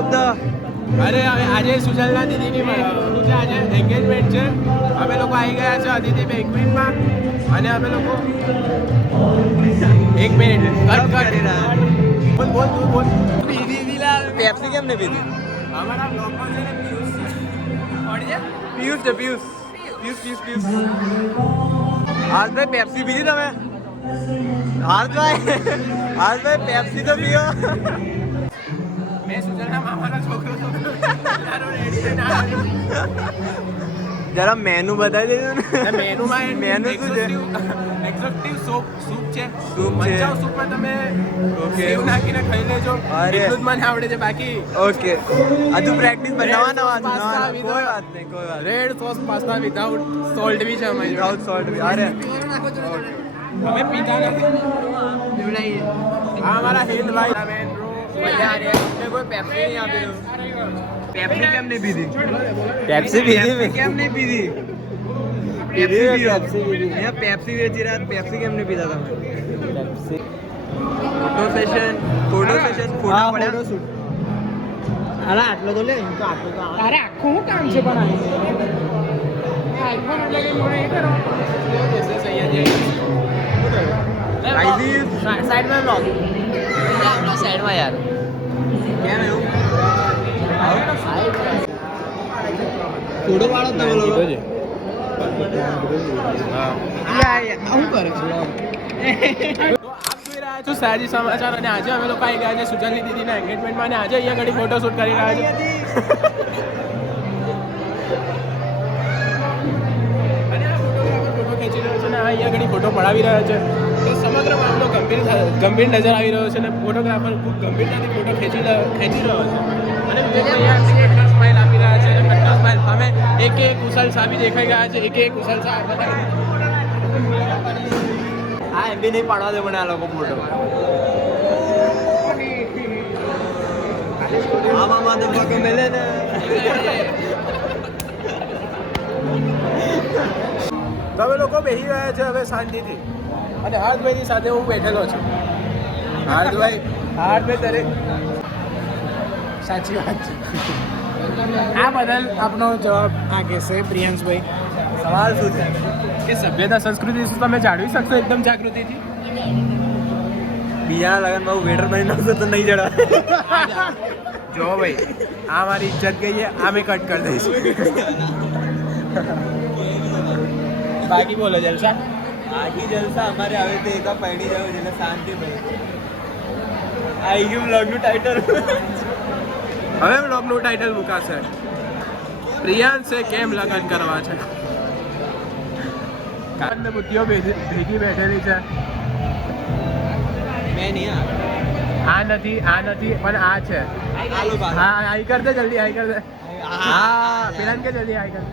Of the અરે હવે આજે સુજલના દીદીની શું છે આજે એન્ગેજમેન્ટ છે. અમે લોકો આવી ગયા છે અતિથિ બેંકવેટમાં અને અમે લોકો એક મિનિટ કટ કરી રહ્યા. બોલ તું બોલ. પેપ્સી કેમ નહીં પીધી? અમારા બ્લોગમાં છે ને પિયુષ પિયુષ હાર્દભાઈ પેપ્સી પીધી તમે? હાર્દભાઈ પેપ્સી તો પીઓ. મેં સુજલના મામાનો છોકરો છું. રેડી થઈને આવ્યો. જરા મેનુ બતાવી દેજો ને. મેનુમાં મેનુ શું છે? એક્ઝોટિવ સૂપ છે. સૂપ છે. મંચાવ સૂપમાં તમે ઓકે. સેવ નાખીને ખાઈ લેજો. અરે. એટલું જ મને આવડે છે બાકી ઓકે હજુ પ્રેક્ટિસ નવા પાસ્તા કોઈ વાત નહીં. Red sauce pasta without salt બી છે અમારી વિધાઉટ સોલ્ટ અરે અમે પીતા નથી. આ અમારા હિલભાઈ કોઈ પેપ્સી નહીં આપેલું. પેપ્સી કેમ નહીં પીધી? પેપ્સી પીધી કેમ નહીં પીધી? પેપ્સી વેચી રહ્યા પેપ્સી કેમ નહીં પીધા તમે? ફોટો સેશન ફોટા પડ્યા. અરે આટલો તો લે અરે આખું શું કામ છે પણ આઈફોન એટલે કે મને એ કરો સાઈડમાં બ્લોગ સાઈડમાં યાર કેમ એવું? થોડો વાળો તો બોલો કીધો છે. શું કરે છે તો આપ જોઈ રહ્યા છો સાજી સમાચાર અને આજે અમે લોકો આવી ગયા છે સુજલની દીદીના એન્ગેજમેન્ટમાં અને આજે અહીંયા ઘડી ફોટો શૂટ કરી રહ્યા છે. અને આ ફોટોગ્રાફર ફોટો ખેંચી રહ્યો છે અને આ અહીંયા ઘડી ફોટો પડાવી રહ્યો છે. તો સમગ્ર મામલો ગંભીર નજર આવી રહ્યો છે અને ફોટોગ્રાફર ખૂબ ગંભીરતાથી ફોટો ખેંચી રહ્યો છે અને અહીંયા સ્માઇલ આપી રહ્યા છે અને કટ્ટર સ્માઇલ અમે એક કુશલ સાબી દેખાઈ ગયા છે એક કુશલ સાહેબ બતાવી. હા એમ બી નહીં પાડવા દે મને આ લોકો ફોટો. આમાં તો પગ મેલે ને. તમે લોકો બેસી રહ્યા છે હવે શાંતિથી અને હાર્દભાઈની સાથે હું બેઠેલો છું. હાર્દભાઈ દરેક સાચી વાત છે. આ બદલ આપનો જવાબ આ કહેશે પ્રિયાંશભાઈ. સવાલ શું છે? કે સભ્યતા સંસ્કૃતિ શું તમે જાળવી શકશો એકદમ જાગૃતિથી? બીજા લગનમાં હું વેટર બની નાખતો તો નહીં જડા. જો ભાઈ આ મારી ઇજ્જત ગઈ છે આ મેં કટ કરી દઈશ. બાકી બોલો જલસા. આખી જલસા અમારે આવે તો એકા પૈડી જાવ એટલે શાંતિ ભાઈ. આઈ ગયું બ્લોગનું ટાઇટલ. હવે બ્લોગનું ટાઇટલ મુકાશે પ્રિયાંશે કેમ લગ્ન કરવા છે. કારણ બુદ્ધિઓ ભેગી બેઠેલી છે. મેં નહીં આ નથી પણ આ છે. હા આઈ કર દે જલ્દી આઈ કર દે. હા પેલા કે જલ્દી આઈ કર.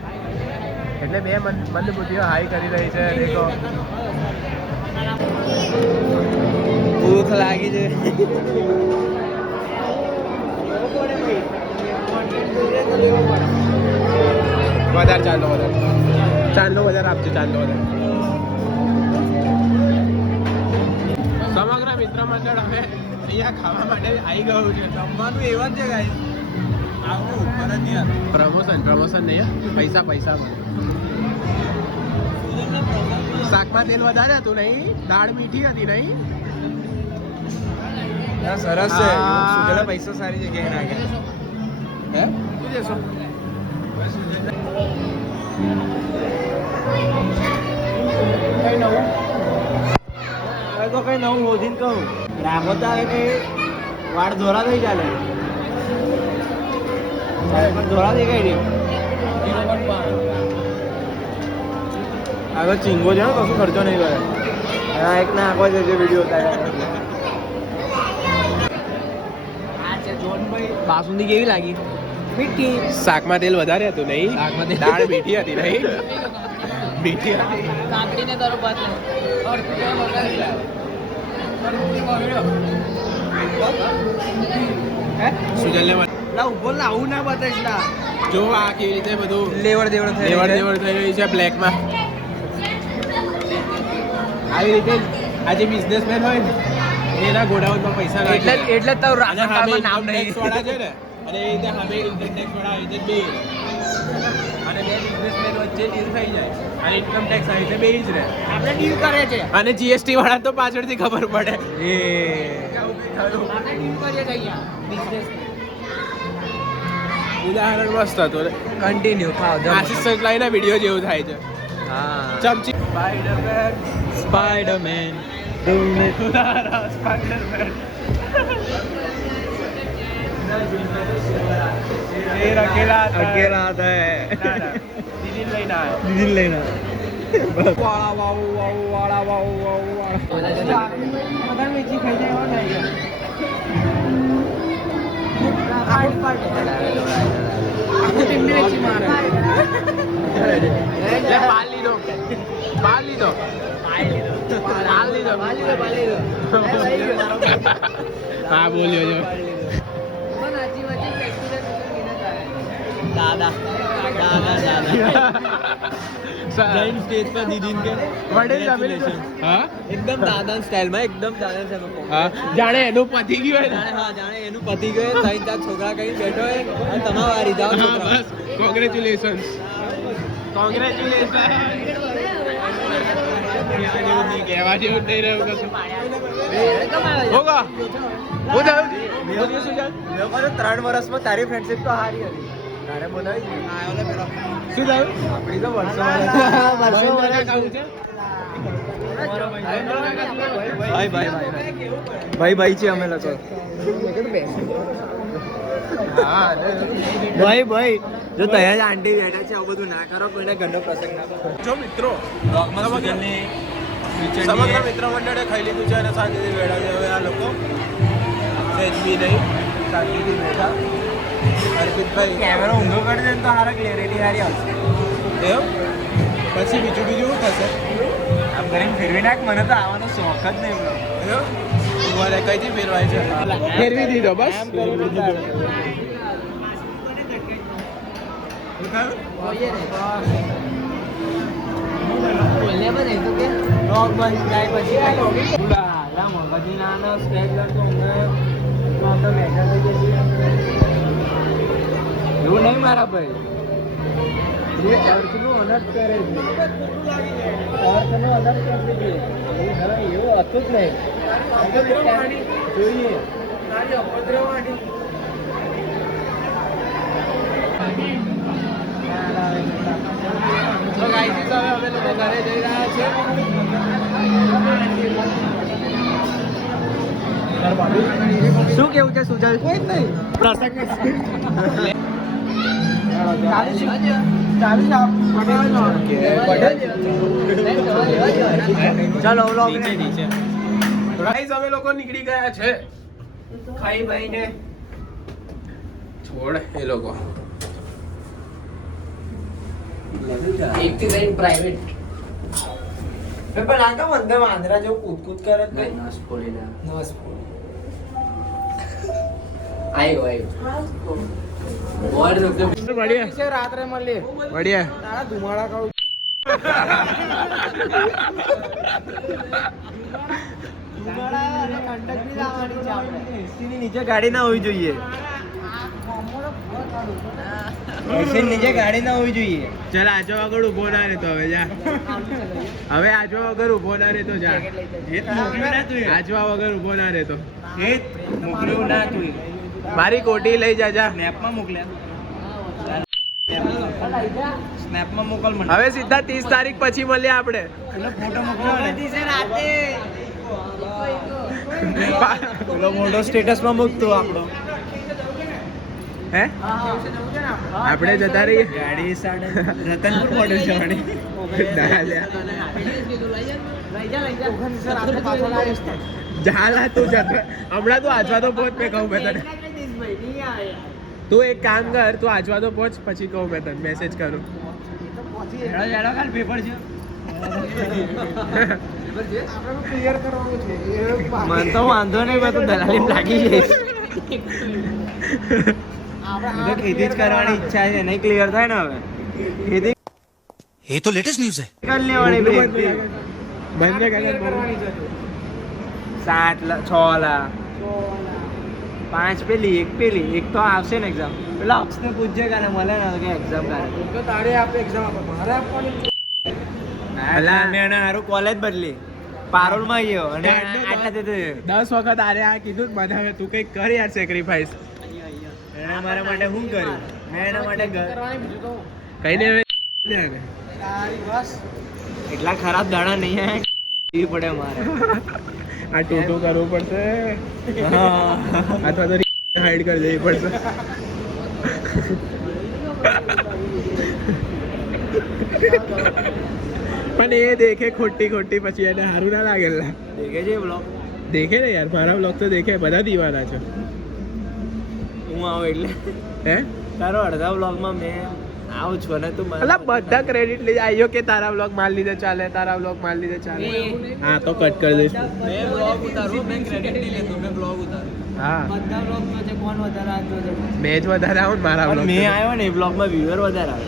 એટલે બે મંદ બુદ્ધિઓ હાઈ કરી રહી છે. દેખો ભૂખ લાગી છે. વધારે ચાંદલો વધારે આપજો ચાંદલો વધારે. સમગ્ર મિત્ર મંડળ હવે અહીંયા ખાવા માટે આવી ગયું છે. જમવાનું એવા જ છે ગાઈસ. આવું ફરજિયાત. પ્રમોશન નહીં પૈસા શાકમાં તેલ વધારે હતું નહીં? દાળ મીઠી હતી નહીં? સરસ છે. આ. સુજલા પૈસા સારી જગ્યાએ નાખે. હે શું દેશો? કઈ નવું? હવે તો કઈ નવું શોધીને કહું. રામત આવે કે વાળ ધોરા થઈ ચાલે. પણ ધોરા દેખાય નહીં. આગળ ચીંગો છે ને કશું ખર્ચો નહીં કરે. હા એક ના આખો છે જે વિડીયો ઉતાર્યા. બાસુંદી કેવી લાગી? મીઠી શાકમાં તેલ વધારે હતું નહીં? શાકમાં તેલ. દાળ મીઠી હતી નહીં? મીઠી હતી. કાકડીને તારો પાત્ર સુજલને લા ઉભો લા આવું ના બતાવીશ લા. જો આ કેવી રીતે બધું લેવડ દેવડ થઈ લેવડ થઈ રહી છે બ્લેકમાં. આવી રીતે આ જે બિઝનેસમેન હોય ને એના ગોડાઉનમાં પૈસા નાખે. એટલે તો અને સામે income tax વાળા છે ને અને એ રીતે સામે ઇન્કમ ટેક્સ વાળા આવી રીતે બે રહે અને બે બિઝનેસમેન વચ્ચે ડીલ થઈ જાય અને ઇન્કમ ટેક્સ આવી રીતે બે જ રહે આપણે ડીલ કરે છે અને જીએસટી વાળા તો પાછળથી ખબર પડે એ આપણે ડીલ કરીએ છે અહીંયા બિઝનેસ ઉદાહરણ મસ્ત હતું કન્ટિન્યુ ખાઓ આશિષ સંકલાઈના વિડીયો જેવું થાય છે હા ચમચી સ્પાઈડરમેન સ્પાઈડરમેન સ્પાઈડરમેન शेर अकेला अकेला आता है दीदी लेना है दीदी लेना वाला वाओ वाओ वाला वाओ वाओ वाला બધા વેચી ખાઈ જાય એવા થાય આખું ટીમને વેચી મારે ले पाल ली दो हाँ बोलियो जो दादा दादा दादा जैन स्टेज पर दीदी के हाँ एकदम दादा स्टाइल में एकदम दादा स्टाइल में हाँ जाने એનું પતી ગયું હોય જાણે હા જાણે એનું પતિ ગયો ત્રણ ચાર છોકરા કઈ બેઠો હોય અને તમારા વારી જાઓ હા છોકરા બસ કોંગ્રેચ્યુલેશન્સ કહેવા જેવું નહીં રહ્યું કશું હોગા હું થયું લોકો તો 3 વર્ષમાં તારી ફ્રેન્ડશિપ તો હારી હતી તારે બોલાવી શું થયું આપણી તો વર્ષો ભાઈ ભાઈ ભાઈ ભાઈ છે અમે લોકો ભાઈ ભાઈ જો તૈયાર આંટી બેઠા છે આવું બધું ના કરો કોઈને ગંદો પ્રસંગ ના કરો જો મિત્રો સમગ્ર સમગ્ર મિત્ર મંડળે ખાઈ લીધું છે અને શાંતિથી બેઠા છે હવે આ લોકો સેજ બી નહીં શાંતિથી બેઠા અર્પિતભાઈ કેમેરો ઊંધો કરી દે તો સારા ક્લિયરિટી સારી આવશે એમ પછી બીજું શું થશે આમ કરીને ફેરવી નાખ મને તો આવવાનો શોખ જ નહીં બ્રો તમારે કઈથી ફેરવાય છે ફેરવી દીધો બસ એવું નહીં મારા ભાઈ અર્થનું અનર્થ કરે છે અર્થનો અનર્થ કરતી છે એવું હતું જ નહીં જોઈએ તો ગાઈસ હવે અમે લોકો ઘરે જઈ રહ્યા છે શું કેવું છે સુજલ કોઈ નહીં ચાલો ગાઈસ અમે લોકો નીકળી ગયા છે ખાઈ ભાઈને છોડ એ લોકો એકથી લઈને પ્રાઇવેટ પણ આ કેમ અંદર વાંદરા જેવું કૂદકૂદ કરે જ નહીં નસ ફોડી દે નસ આવ્યો બોર્ડ એકદમ बढ़िया રાત્રે મળીએ बढ़िया તારા ધુમાડા કાઢું નીચે ગાડી ના હોવી જોઈએ એસી નીચે ગાડી ના હોવી જોઈએ ચાલ આજો વગર ઉભો ના રહેતો હવે જા હવે આજો વગર ઉભો ના રહેતો જા મોકલ્યું ના તું આજવા વગર ઉભો ના રહેતો એ મોકલ્યું ના તું મારી કોટી લઈ જા જા સ્નેપમાં મોકલ્યા સ્નેપમાં મોકલ મને હવે સીધા 30 તારીખ પછી મળીએ આપણે પેલો ફોટો મોકલ્યો ને પેલો મોટો સ્ટેટસમાં મૂકતો આપણો હે આપણે જતા રહીએ ગાડી સાડે રતનપુર મોડેલ છે ગાડી ના લ્યા. જાલા તું જતો હમણાં તું આજવા તો પહોંચ મેં કહું મેં તને તું એક કામ કર તું આજવા તો પહોંચ પછી કહું મેં તને મેસેજ કરું કાલ પેપર છે ક્લિયર કરવાનું છે મને તો વાંધો નહીં મેં તો દલાલી લાગી જઈશ ખેતી જ કરવાની ઈચ્છા છે નહીં ક્લિયર થાય ને હવે ખેતી ये तो लेटेस्ट न्यूज़ है કરી લેવાની બ્રેક બંધ કર 7 6 લાખ 5 પેલી એક તો આવશે ને એક્ઝામ પેલા અક્ષને પૂછજે કાને મળે ને કે એક્ઝામ કાને તો તારે આપણે એક્ઝામ આપે મારે આપવાની પેલા મેં એને હારું કોલેજ બદલી પારોલમાં ગયો અને આટલા તે 10 વખત આરે આ કીધું મને હવે તું કંઈક કર યાર સેક્રિફાઈસ એને મારા માટે શું કર્યું મેં એના માટે કઈ નહીં એટલા ખરાબ દાડા નહીં હે પડે મારે આ ટોટો કરવું પડશે અથવા તો હાઈડ કરી દેવી પડશે પણ એ દેખે ખોટી પછી એને સારું ના લાગે દેખે છે બ્લોગ દેખે ને યાર મારા બ્લોગ તો દેખે બધા દીવાના છે હું આવું એટલે હે તારો અડધા બ્લોગમાં મેં આવું છું અને તું અલા બધા ક્રેડિટ લઈ આવ્યો કે તારા બ્લોગ માર લીધે ચાલે હા તો કટ કરી દઈશ મેં બ્લોગ ઉતારું મેં ક્રેડિટ નહીં લેતો મેં બ્લોગ ઉતારું હા બધા બ્લોગ તો છે કોણ વધારે આવતો છે મેં જ વધારે આવું ને મારા બ્લોગ મેં આવ્યો ને એ બ્લોગમાં વ્યુઅર વધારે આવે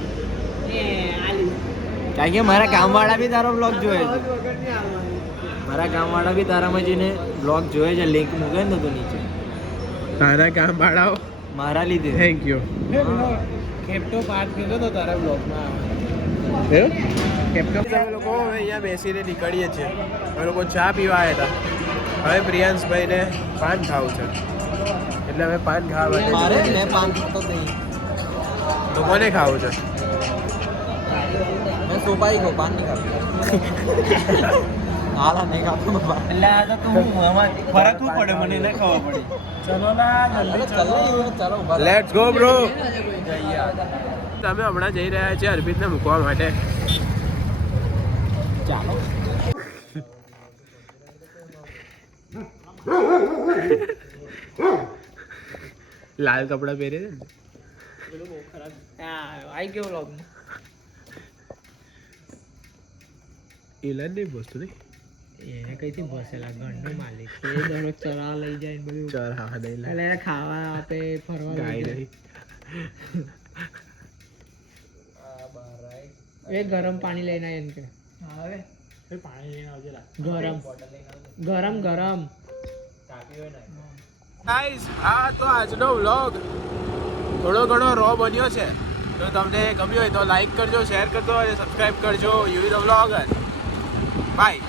કારણ કે મારા કામવાળા બી તારો બ્લોગ જોવે છે મારા કામવાળા બી તારામાં જઈને બ્લોગ જોવે છે લિંક મૂકે ને તો નીચે તારા કામ વાળાઓ મારા લીધે થેન્ક યુ કેપ્ટો પાર્ટ કીધો તો તારા બ્લોગમાં એવું કેપ્ટન અમે લોકો હવે અહીંયા બેસીને નીકળીએ છીએ અમે લોકો ચા પીવા આવ્યા હતા હવે પ્રિયાંશભાઈને પાન ખાવું છે એટલે હવે પાન ખાવા મારે માટે મેં પાન ખાતો જ નહીં તો કોને ખાવું છે મેં સોપારી ખાઉં પાન નહીં ખાતો હાલા નહીં ખાતો એટલે આ તો તું આમાં ફરક શું પડે મને એને ખબર પડી ચલો ના ચાલો લેટ્સ ગો બ્રો તમે હમણાં જઈ રહ્યા છીએ અર્પિતને મૂકવા માટે ચાલો લાલ કપડા પહેરે છે ને આવી ગયો બ્લોગ ઇલાન નહીં બસતું નહીં એને કઈથી ભસેલા ઘરનો માલિક એ દરરોજ ચરા લઈ જાય ને બધું ચાલ હા નહીં લાલ એટલે ખાવા આપે ફરવા લઈ ગાય જાય. નહીં એ ગરમ પાણી લઈને આવે એમ કે ગરમ ગાઈસ આ તો આજનો વ્લોગ થોડો ઘણો રો બન્યો છે જો તમને ગમ્યો હોય તો લાઈક કરજો શેર કરજો અને સબસ્ક્રાઇબ કરજો યુવી ધ વ્લોગર બાય